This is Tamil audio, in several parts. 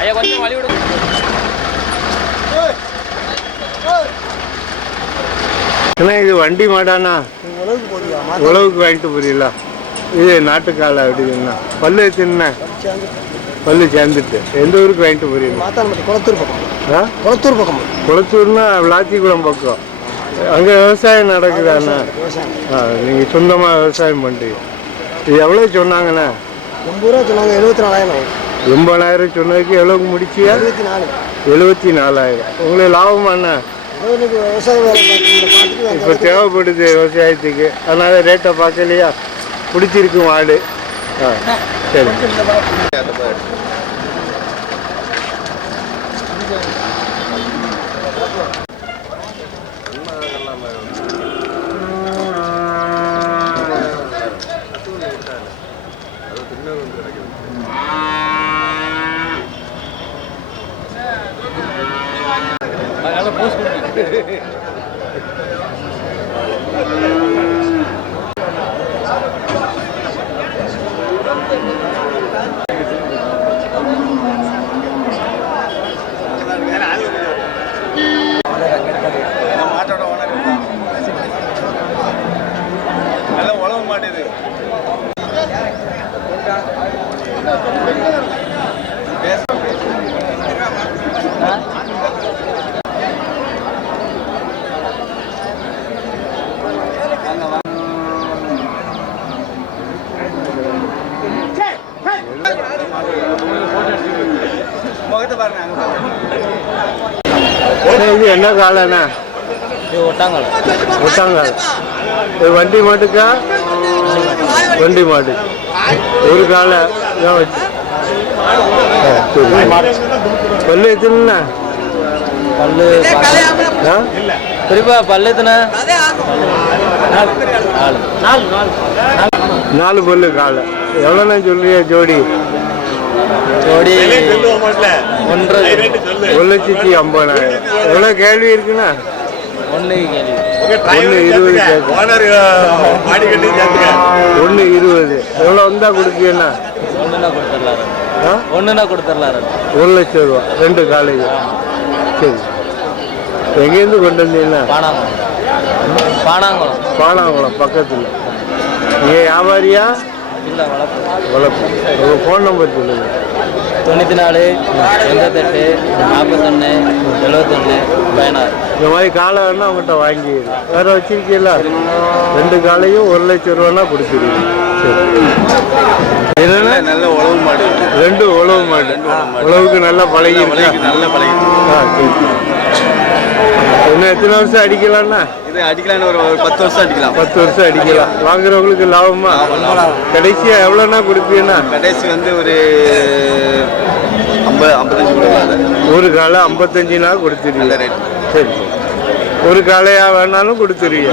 ஐயா கொஞ்சம் வழி விடுங்க. இது வண்டி மாடானா? உழவுக்கு வாங்கிட்டு போறீங்களா? இது நாட்டுக்கால அப்படின்னா பல்லு தின்ன பல்லு சேர்ந்துட்டு எந்த ஊருக்கு வாங்கிட்டு போறீங்க? குளத்தூர் பக்கம். குளத்தூர் பக்கம். குளத்தூர்னா விளாத்திக்குளம் பக்கம். அங்கே விவசாயம் நடக்குதாண்ணா? நீங்கள் சொந்தமாக விவசாயம் பண்ணுறீங்க. இது எவ்வளோ சொன்னாங்கண்ணா? 80 ரூபா சொன்னாங்க. 74,000. 80,000 சொன்னதுக்கு எவ்வளோக்கு முடிச்சியா? 74,000. உங்களுக்கு லாபமாண்ணா? இப்போ தேவைப்படுது விவசாயத்துக்கு, அதனால ரேட்டை பார்க்கலையா? பிடிச்சிருக்கு மாடு. சரி. இது என்ன காலண்ணா? ஒட்டாங்கால். ஒட்டாங்கால். இது வண்டி மாட்டுக்கா? வண்டி மாடு. ஒரு காலை தான் வச்சு. பல்லு எத்தனை? பல்லு பெரியப்பா பல்லு எத்தனை? 4 பல்லு காலை. எவ்வளோண்ணா சொல்றியா ஜோடி? ஜோடி 1,50,000. எவ்வளோ கேள்வி இருக்குண்ணா? 1,20,000 எவ்வளோ வந்தா கொடுப்பீங்கண்ணா? 1 கொடுத்துடலாம். 1 லட்சம் ரூபா 2 காலேஜ். சரி. எங்கேருந்து கொண்டு வந்தீங்கன்னா? பானாங்குளம் பக்கத்தில். நீங்கள் வியாபாரியா? இல்லை, வளர்ப்பு. உங்கள் ஃபோன் நம்பர் சொல்லுங்கள். 94 88 41 71 16. இந்த மாதிரி காலை வேணா அவங்ககிட்ட வாங்கிடு. வேற வச்சிருக்கீங்களா? 2 காலையும் 1 லட்சம் ரூபானா கொடுத்துருவீங்க. சரி. நல்ல உழவு மாடு. 2 உழவு மாடு. உழவுக்கு நல்லா பழகி இருக்கா? நல்ல பழகி. இன்னும் எத்தனை வருஷம் அடிக்கலாம்னா? இது அடிக்கலான்னு ஒரு 10 வருஷம் அடிக்கலாம். 10 வருஷம் அடிக்கலாம். வாங்குறவங்களுக்கு லாபமா? கடைசியா எவ்வளோனா கொடுப்பீங்கன்னா? கடைசி ஒரு 55 கொடுக்கலாம். ஒரு காலை 55னா கொடுத்துருவீங்க. ரேட். சரி. ஒரு காலையா வேணாலும் கொடுத்துருவீங்க.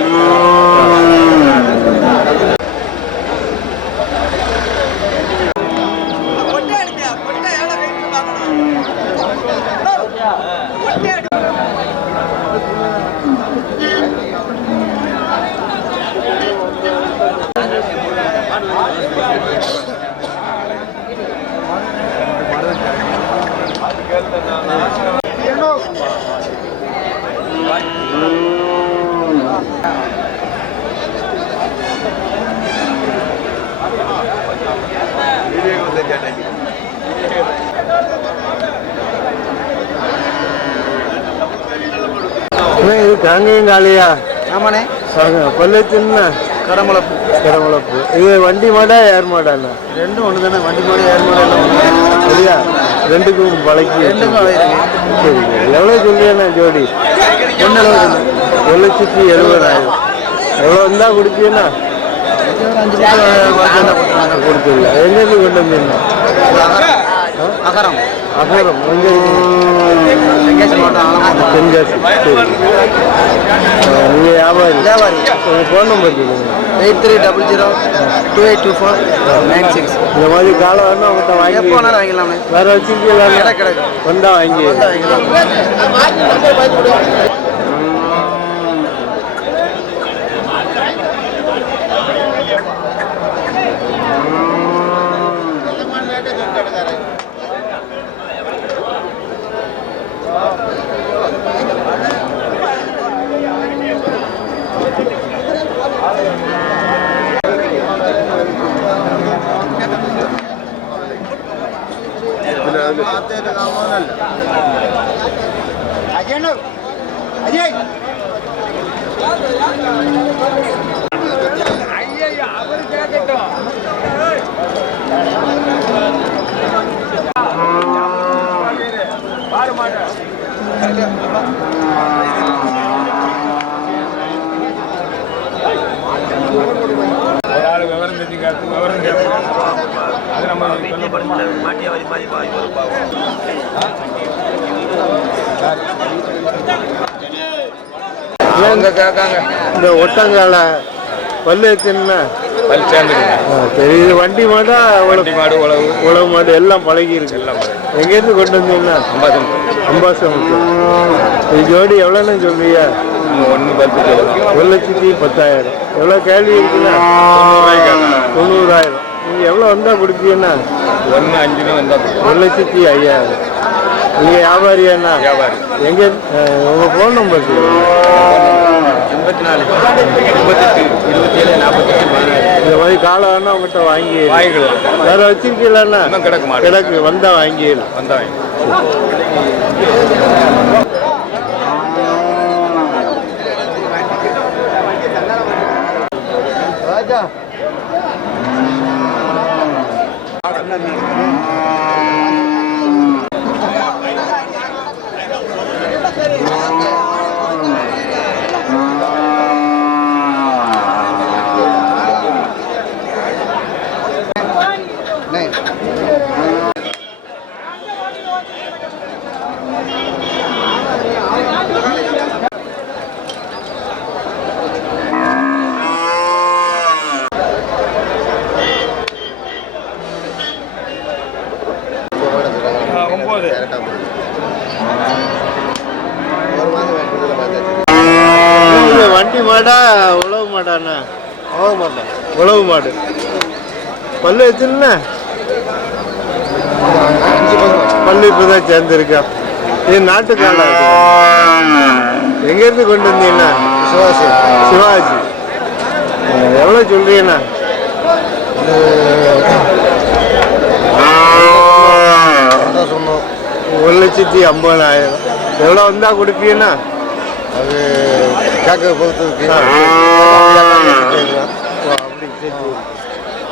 இது காங்கேயம் காலையா? ஆமாண்ணே. பல்லு சின்ன கடமுளப்பு. இது வண்டி மாடா ஏர் மாடாண்ணா? 2 ஒன்று தானே. வண்டி மாடு ஏர் மாடு எல்லாம் ஒன்று சரியா? 2க்கும் பழக்கி. 2க்கும் அலையிறீங்க. சரி. எவ்வளோ சொல்லியாண்ணா ஜோடி? 1,70,000. எவ்வளோ இருந்தால் கொடுப்பீங்கண்ணா? 5 கொடுத்துருல. எங்கேருந்து கொண்டு வந்தீங்கண்ணா? அகரம். எங்கே? தென்காசி மாவட்டம். தென்காசி. சரி. நீங்கள் வியாபாரி? உங்கள் ஃபோன் நம்பர் சொல்லுங்கள். 8300282496. இந்த மாதிரி காலம் வேணும் அவங்கள்ட்ட வாங்கி. எப்போ வேணாலும் வாங்கிக்கலாமே. வேறு வச்சுருக்கீங்களா? கிடையாது. வந்தால் வாங்கி. இந்த ஒட்டங்கால பல்லு எத்தினா சரி. இது வண்டி மாடா உழவு மாடு எல்லாம் பழகி இருக்கு. எங்கேருந்து கொண்டு வந்தீங்கன்னா அம்பாசம். இது ஜோடி எவ்வளோன்னு சொல்றியா? 1,10,000. எவ்வளோ கேள்வி இருக்குன்னா 90,000. நீங்கள் எவ்வளோ வந்தால் கொடுப்பீங்கன்னா 1,05,000. நீங்கள் வியாபாரியாண்ணா? எங்கே உங்கள் ஃபோன் நம்பர் 84 58 27 48 இந்த மாதிரி காலம் வேணா உங்கள்கிட்ட வாங்கிக்கலாம். வேற வச்சிருக்கீங்களாண்ணா? கிடக்கு வந்தால் வாங்கிடலாம். ராஜா வண்டி மாடா உழவு மாடாண்ணா? உழவு மாடு. பல்லு எத்தனை? பல்லு இப்பதான் சேர்ந்துருக்கா. இது நாட்டுக்கால. எங்கேருந்து கொண்டு வந்தீங்கன்னா? சிவாஜி. எவ்வளோ சொல்றீங்கண்ணா? 1,50,000. எவ்வளோ வந்தா கொடுப்பீங்கன்னா? அது கேட்க பொறுத்து.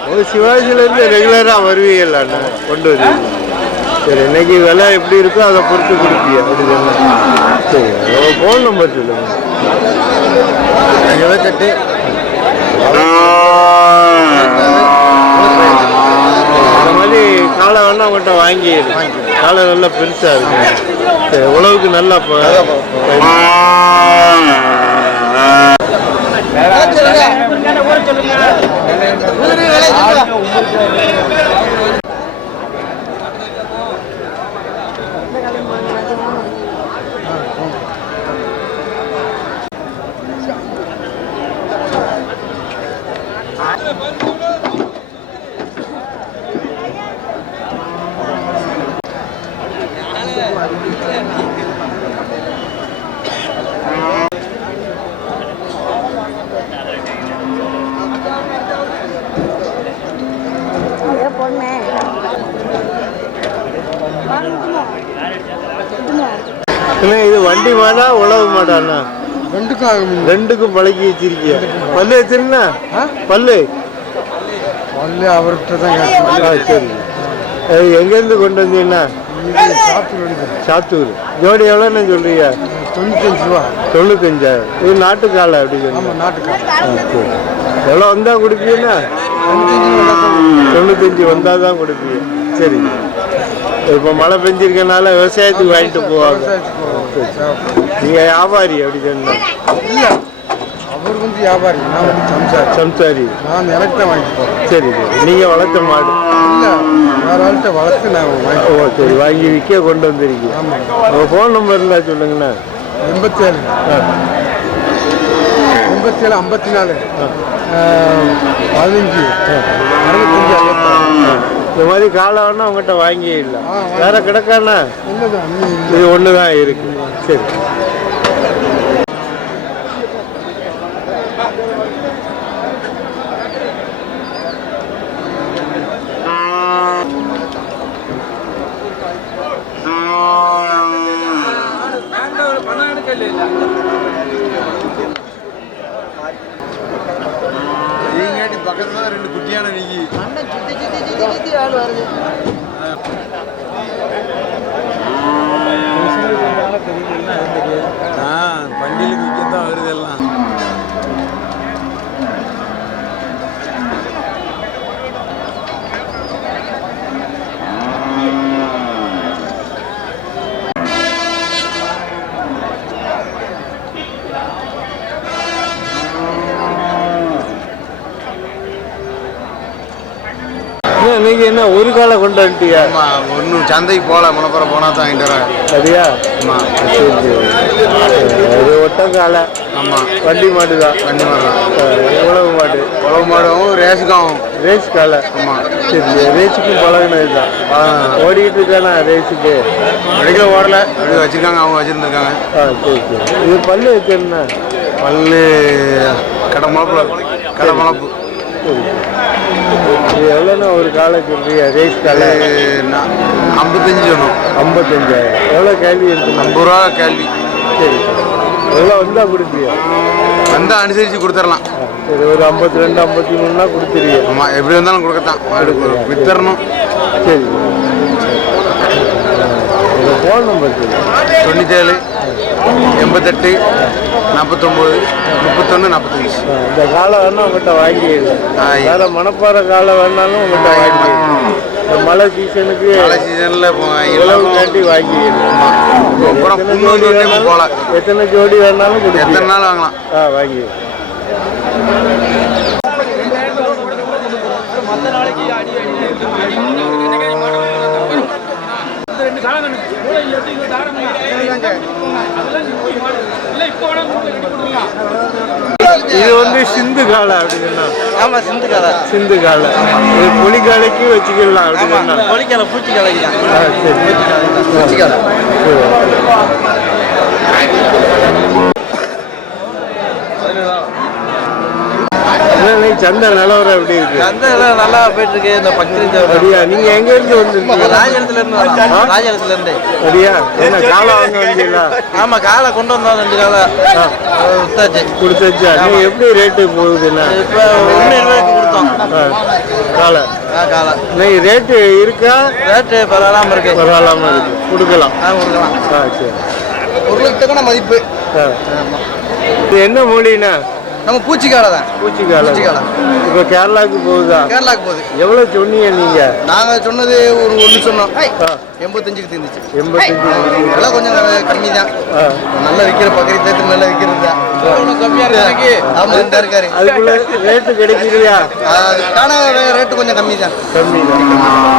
ஒரு சிவாஜிலேருந்து ரெகுலராக வருவீங்களாண்ணா? கொண்டு வருவீங்க. சரி, இன்னைக்கு விலை எப்படி இருக்கோ அதை பொறுத்து கொடுப்பீங்க. அப்படி தானே? சரி, உங்கள் ஃபோன் நம்பர் சொல்லுங்கள். 78 இந்த மாதிரி காலை வேணா அவங்கள்ட்ட வாங்கிடலாம். காலை நல்லா பெருசாக இருக்கு. சரி, உழவுக்கு நல்லா இது வண்டி மாடா உழவு மாடாண்ணா? ரெண்டுக்கும் பழகி வச்சிருக்கிய. பல்லு வச்சிருந்தா பல்லு அவர்கிட்ட தான். சரி, எங்கேருந்து கொண்டு வந்தீங்கன்னா? சாத்தூர். ஜோடி எவ்வளோன்னு சொல்றீங்க? 95,000. இது நாட்டுக்கால. அப்படி நாட்டுக்கால. எவ்வளோ வந்தா கொடுப்பீங்கன்னா? 95 வந்தால் தான் கொடுப்பீங்க. சரி, இப்போ மழை பெஞ்சிருக்கனால விவசாயத்துக்கு வாங்கிட்டு போவாங்க. நீங்கள் வியாபாரி? அப்படி சொன்னா அவர் வியாபாரி, நான் சம்சாரி. நான் எனக்கு தான் வாங்கிட்டு போகிறேன். சரி, நீங்கள் வளர்த்த மாடு? இல்லை, வேற ஆள்கிட்ட வளர்த்து நான் வாங்கி. ஓ சரி, வாங்கி விற்க கொண்டு வந்துருக்கீங்க. ஆமாம். உங்கள் ஃபோன் நம்பர் இருந்தால் சொல்லுங்கண்ணா. 87 54 15 65. இந்த மாதிரி காலம்னா அவங்ககிட்ட வாங்கிடலாம். வேற கிடக்காண்ணா? இது ஒன்று தான் இருக்கு. சரி. நீங்காட்டி பக்கத்துல தான் 2 குட்டியான நீங்கி பண்டிகைக்கு விற்கத்தான் வருது எல்லாம். நீங்க என்ன ஒரு காலை கொண்டு வந்துட்டியா? ஒன்றும் சந்தைக்கு போகல, முனப்புறம் போனால் தான் வாங்கிட்டு வரேன். சரியா? ஆமாம். சரி சரி. அது ஒட்டங்காலை. ஆமாம். வண்டி மாடு தான். வண்டி மாடு தான். உழவு மாடு. உழவு மாடும் ரேஸுக்கும். ரேஸ் காலை. ஆமாம். சரி, ரேஸுக்கும் பழகினது தான். ஓடிக்கிட்டு இருக்கானா ரேஸுக்கு? வண்டியில் ஓடலை, அப்படி வச்சுருக்காங்க, அவங்க வச்சுருந்துருக்காங்க. சரி சரி. இது பல்லு வச்சுருந்தா? பல்லு கடை முளப்பு. இது எவ்வளோண்ணா ஒரு காலை சொல்றியா? ரேஸ் காலை 55 சொன்னோம். 55,000. எவ்வளோ கேள்வி இருக்கு? 50 ரூபா கேள்வி. சரி, எவ்வளோ வந்தால் கொடுப்பியா? வந்தால் அனுசரித்து கொடுத்துடலாம். சரி, ஒரு 52 53 கொடுத்துருவியா? ஆமாம், எப்படி வந்தாலும் கொடுக்கத்தான், வித்தரணும். சரி, ஃபோன் நம்பர் 97 88 49 31 45. இந்த காலை வேணா உங்கள்கிட்ட வாங்கிடு. வேற மணப்பாறை காலை வேணாலும் உங்கள்கிட்ட வாங்கி. இந்த மழை சீசனுக்கு இளவு காட்டி வாங்கிடு. எத்தனை ஜோடி வேணாலும் கொடுத்து எத்தனை நாள் வாங்கலாம். வாங்கி இது வந்து சிந்து காலை அப்படின்னா? ஆமாம், சிந்து காலை. சிந்து காலை. இது புலிக்காலைக்கு வச்சுக்கலாம் அப்படின்னா? பொலிக்காலை, பூச்சி காலைக்கு தான். சரி, பூச்சி காலை. சந்தை நிலவரம் எப்படி இருக்கு? சந்தை எல்லாம் நல்லா போயிட்டு இருக்கு. இந்த பக்ரீத் அப்படியா? நீங்க எங்க இருந்து வந்துருக்கீங்க? ராஜரத்துல இருந்து. அப்படியா? என்ன காலை வாங்க வந்தீங்களா? ஆமா, காலை கொண்டு வந்தோம். 2 காலை கொடுத்தாச்சா? நீங்க எப்படி ரேட்டு போகுதுன்னா? இப்போ 1 ரூபாய்க்கு கொடுத்தோம் காலை. காலை நீங்க ரேட்டு இருக்கா? ரேட்டு பரவாயில்லாம இருக்கு. பரவாயில்லாம இருக்கு. கொடுக்கலாம். கொடுக்கலாம். சரி. 1 லட்சத்துக்கான மதிப்பு. இது என்ன மொழினா? நம்ம பூச்சிக்காலை தான். பூச்சிக்காலை. இப்போ கேரளாவுக்கு போகுதா? கேரளாவுக்கு போகுது. எவ்வளோ சொன்னீங்க நீங்க? நாங்கள் சொன்னது ஒரு 1 சொன்னோம். 85க்கு தந்துச்சு. 85 எல்லாம் கொஞ்சம் கம்மி தான். நல்லா விற்கிற பக்கத்து நல்லா விற்கிறது தான். இருக்காரு. அதுக்குள்ள ரேட்டு கிடைக்கலையா? அதுக்கான ரேட்டு கொஞ்சம் கம்மி தான். கம்மி தான்.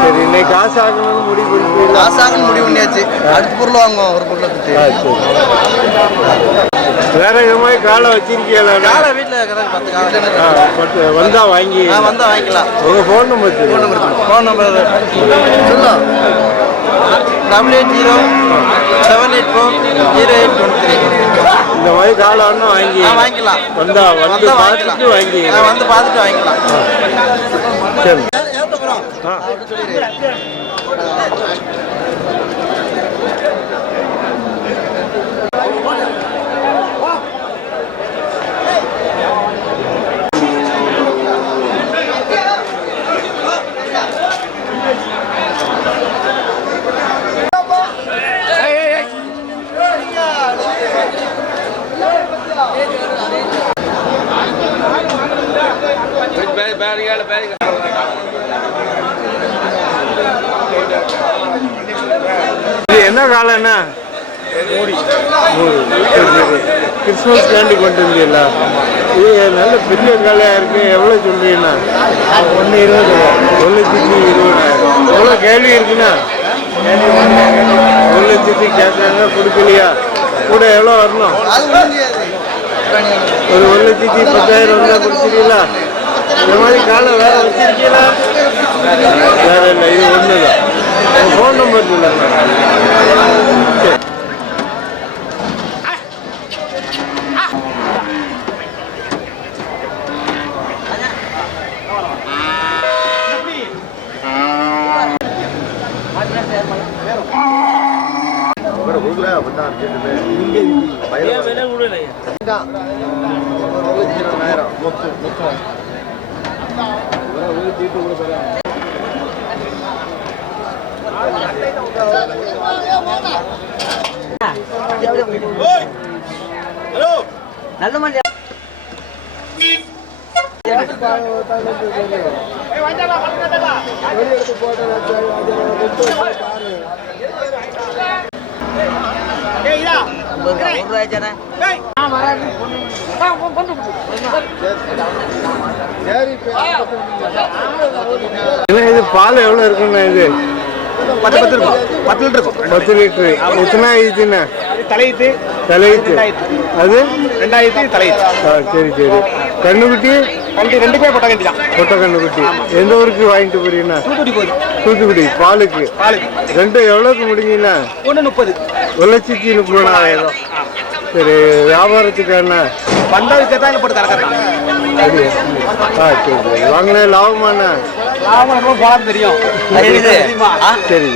சரி, இன்னைக்கு காசு ஆகணும்னு முடிவு பண்ணி காசு ஆகணும்னு முடிவு பண்ணியாச்சு. அடுத்த பொருள் வாங்குவோம். ஒரு பொருளை பற்றி வேற விதமாக காலை வச்சிருக்கீங்களா? காலை வீட்டில் 10 காலை வந்தா வாங்கி வாங்கிக்கலாம். உங்க ஃபோன் நம்பர் ஃபோன் நம்பர் சொல்லும் 8807840823. இந்த மாதிரி காலை ஒன்றும் வாங்கிக்கலாம். வந்தா வந்து பார்த்துட்டு வாங்கி வந்து பார்த்துட்டு வாங்கிக்கலாம். சரி. இது என்ன காலம்? என்ன கிறிஸ்மஸ் காண்டி கொண்டு வந்தீங்களா? இது நல்ல பெரிய காலையா இருக்கு. எவ்வளோ சொல்றீங்கண்ணா? 1,20,000. 1,20,000. எவ்வளோ கேள்வி இருக்குண்ணா? 1,00,000 கேட்குறாங்க, கொடுக்கலையா? கூட எவ்வளோ வரணும்? ஒரு 1,10,000 வந்தால் கொடுத்துருக்கீங்களா? இந்த மாதிரி காலம் வேற வச்சிருக்கீங்களா? வேற இல்லை, இது ஒன்று தான். ஃபோன் நம்பர் சொல்லுங்க. சரி. நல்ல மாதிரி இது பால் எவ்வளோ இருக்குண்ணா இது 10 இருக்கும் 10 லிட்டர் இருக்கும் 10 லிட்டரு எத்தனை ஆயிடுச்சுண்ணா தலையீத்து தலையீத்து அது 2000 தலையீத்து சரி சரி கண்ணுக்குட்டி கண்டி ரெண்டுமே பொட்டை கண்டி தான் கொட்டை கண்ணுக்குட்டி எந்த ஊருக்கு வாங்கிட்டு போறீங்கண்ணா தூத்துக்குடி போகுது தூத்துக்குடி பாலுக்கு ரெண்டு எவ்வளோக்கு முடிஞ்சீங்கண்ணா 130 1,30,40,000 சரி வியாபாரத்துக்காண்ணா வந்தா விற்கத்தான் போட்டு கறக்கத்தான் சரி சரி வாங்கின லாபமாண்ணா லாபம் போலாம் தெரியும் சரி சரி